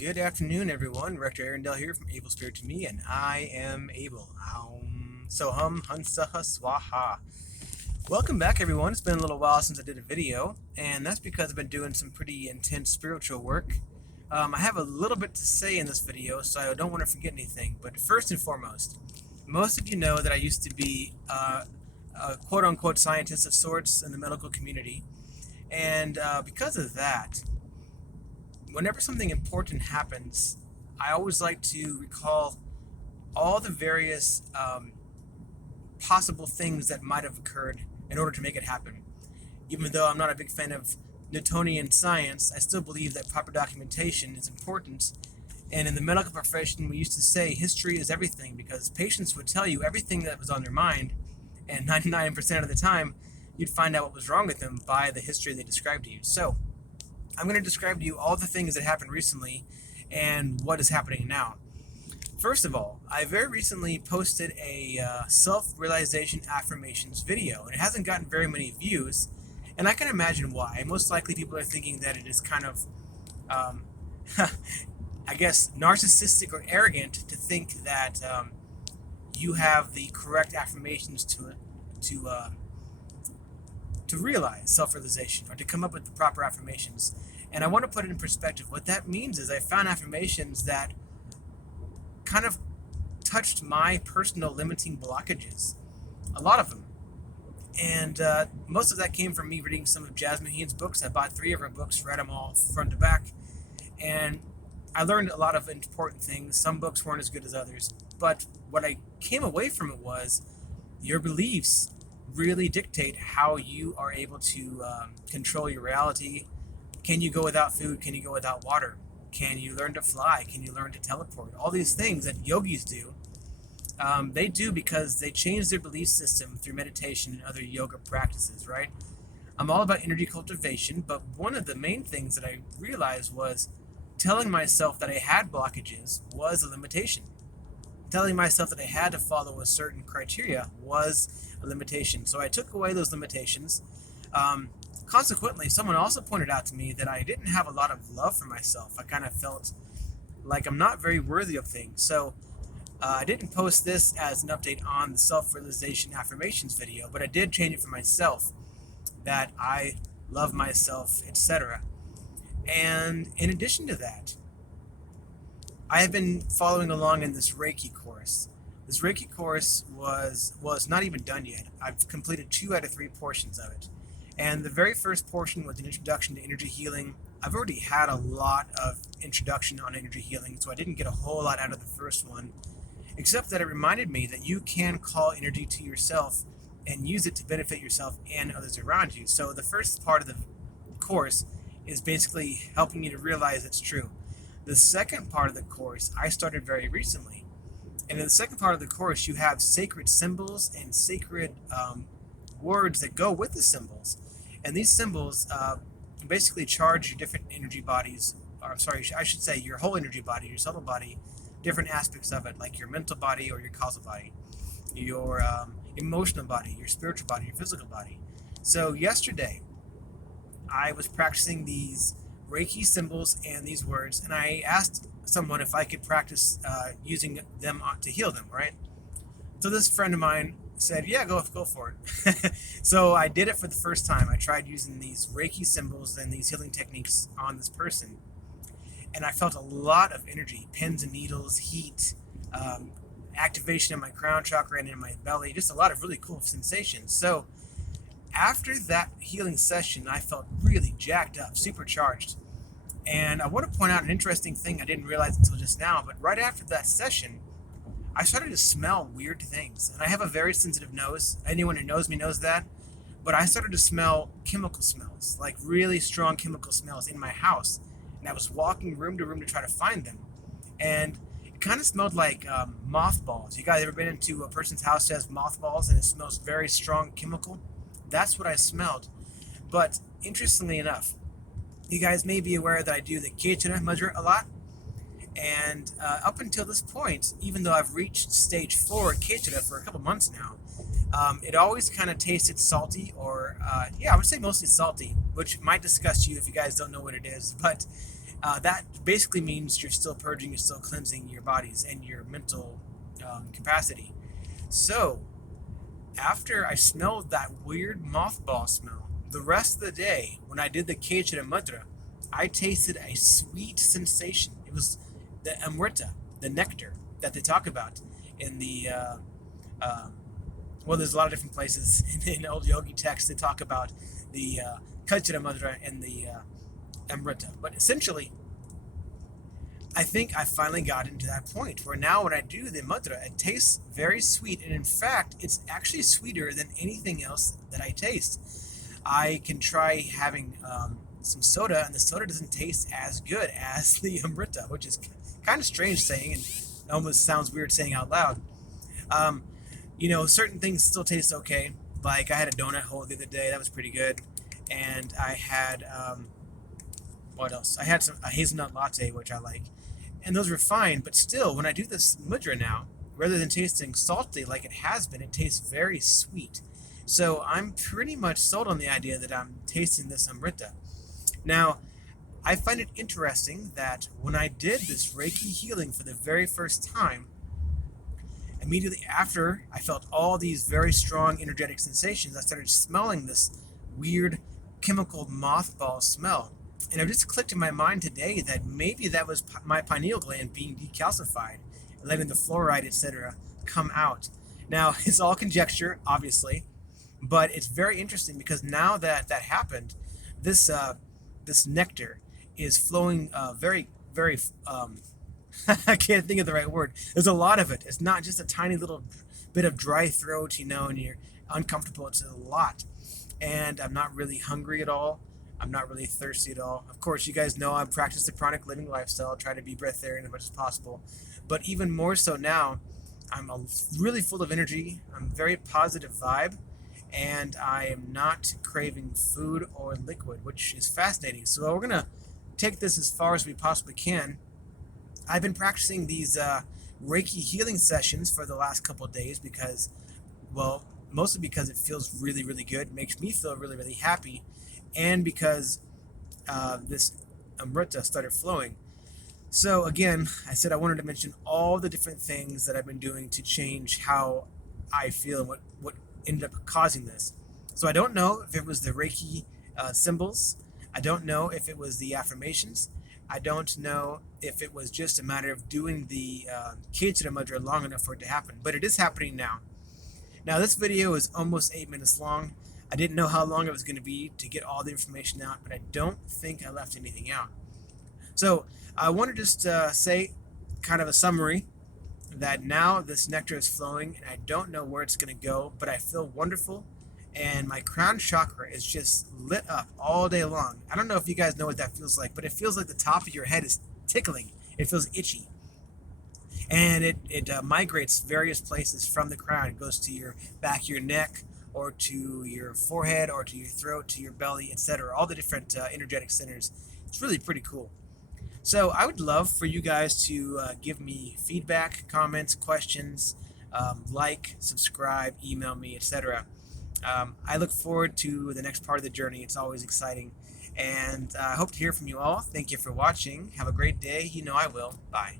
Good afternoon, everyone. Rector Arundel here from Able Spirit to Me, and I am able. Soham Hansaha Swaha. Welcome back, everyone. It's been a little while since I did a video, and that's because I've been doing some pretty intense spiritual work. I have a little bit to say in this video, so I don't want to forget anything. But first and foremost, most of you know that I used to be a quote-unquote scientist of sorts in the medical community, and because of that, whenever something important happens, I always like to recall all the various possible things that might have occurred in order to make it happen. Even though I'm not a big fan of Newtonian science, I still believe that proper documentation is important. And in the medical profession, we used to say history is everything, because patients would tell you everything that was on their mind, and 99% of the time, you'd find out what was wrong with them by the history they described to you. So, I'm going to describe to you all the things that happened recently and what is happening now. First of all, I very recently posted a self-realization affirmations video, and it hasn't gotten very many views, and I can imagine why. Most likely people are thinking that it is kind of, I guess, narcissistic or arrogant to think that you have the correct affirmations to realize self-realization, or to come up with the proper affirmations. And I want to put it in perspective. What that means is I found affirmations that kind of touched my personal limiting blockages, a lot of them. And most of that came from me reading some of Jasmine Heen's books. I bought 3 of her books, read them all front to back, and I learned a lot of important things. Some books weren't as good as others, but what I came away from it was your beliefs really dictate how you are able to control your reality. Can you go without food? Can you go without water? Can you learn to fly? Can you learn to teleport? All these things that yogis do, they do because they change their belief system through meditation and other yoga practices, right? I'm all about energy cultivation, but one of the main things that I realized was telling myself that I had blockages was a limitation. Telling myself that I had to follow a certain criteria was a limitation. So I took away those limitations. Consequently, someone also pointed out to me that I didn't have a lot of love for myself. I kind of felt like I'm not very worthy of things. So I didn't post this as an update on the self-realization affirmations video, but I did change it for myself, that I love myself, etc. And in addition to that, I have been following along in this Reiki course. This Reiki course was not even done yet. I've completed 2 out of 3 portions of it. And the very first portion was an introduction to energy healing. I've already had a lot of introduction on energy healing, so I didn't get a whole lot out of the first one, except that it reminded me that you can call energy to yourself and use it to benefit yourself and others around you. So the first part of the course is basically helping you to realize it's true. The second part of the course I started very recently. And in the second part of the course, you have sacred symbols and sacred words that go with the symbols. And these symbols basically charge your different energy bodies, or sorry, I should say your whole energy body, your subtle body, different aspects of it, like your mental body or your causal body, your emotional body, your spiritual body, your physical body. So yesterday, I was practicing these Reiki symbols and these words, and I asked someone if I could practice using them to heal them, right? So this friend of mine said, yeah, go for it. So I did it for the first time. I tried using these Reiki symbols and these healing techniques on this person, and I felt a lot of energy, pins and needles, heat, activation in my crown chakra and in my belly, just a lot of really cool sensations. So after that healing session, I felt really jacked up, supercharged. And I want to point out an interesting thing I didn't realize until just now, but right after that session, I started to smell weird things. And I have a very sensitive nose. Anyone who knows me knows that. But I started to smell chemical smells, like really strong chemical smells in my house. And I was walking room to room to try to find them. And it kind of smelled like mothballs. You guys ever been into a person's house that has mothballs and it smells very strong chemical? That's what I smelled. But interestingly enough, you guys may be aware that I do the Khechari mudra a lot. And up until this point, even though I've reached stage 4 Khechari for a couple months now, it always kind of tasted salty, or I would say mostly salty, which might disgust you if you guys don't know what it is. But that basically means you're still purging, you're still cleansing your bodies and your mental capacity. So after I smelled that weird mothball smell, the rest of the day, when I did the Khechari mudra, I tasted a sweet sensation. It was the amrta, the nectar that they talk about in the, well, there's a lot of different places in old yogi texts that talk about the Khechari mudra and the amrta. But essentially, I think I finally got into that point where now when I do the mudra, it tastes very sweet. And in fact, it's actually sweeter than anything else that I taste. I can try having some soda, and the soda doesn't taste as good as the amrita, which is kind of strange saying, and it almost sounds weird saying out loud. Um, certain things still taste okay. Like I had a donut hole the other day, that was pretty good. And I had, what else? I had a hazelnut latte, which I like. And those were fine, but still, when I do this mudra now, rather than tasting salty like it has been, it tastes very sweet. So I'm pretty much sold on the idea that I'm tasting this amrita. Now, I find it interesting that when I did this Reiki healing for the very first time, immediately after I felt all these very strong energetic sensations, I started smelling this weird chemical mothball smell. And it just clicked in my mind today that maybe that was my pineal gland being decalcified, letting the fluoride, etc., come out. Now, it's all conjecture, obviously, but it's very interesting because now that that happened, this this nectar is flowing very, very. I can't think of the right word. There's a lot of it. It's not just a tiny little bit of dry throat, and you're uncomfortable. It's a lot, and I'm not really hungry at all. I'm not really thirsty at all. Of course, you guys know I practice the chronic living lifestyle, try to be breatharian as much as possible. But even more so now, I'm really full of energy. I'm very positive vibe, and I am not craving food or liquid, which is fascinating. So we're gonna take this as far as we possibly can. I've been practicing these Reiki healing sessions for the last couple of days because, well, mostly because it feels really, really good, makes me feel really, really happy, and because this amrita started flowing. So again, I said I wanted to mention all the different things that I've been doing to change how I feel and what ended up causing this. So I don't know if it was the Reiki symbols. I don't know if it was the affirmations. I don't know if it was just a matter of doing the Khechari mudra long enough for it to happen. But it is happening now. Now this video is almost 8 minutes long. I didn't know how long it was going to be to get all the information out, but I don't think I left anything out. So I want to just say kind of a summary that now this nectar is flowing and I don't know where it's going to go, but I feel wonderful and my crown chakra is just lit up all day long. I don't know if you guys know what that feels like, but it feels like the top of your head is tickling. It feels itchy. And it migrates various places from the crown. It goes to your back of your neck, or to your forehead, or to your throat, to your belly, etc. All the different energetic centers. It's really pretty cool. So I would love for you guys to give me feedback, comments, questions, like, subscribe, email me, etc. I look forward to the next part of the journey. It's always exciting. And I hope to hear from you all. Thank you for watching. Have a great day. You know I will. Bye.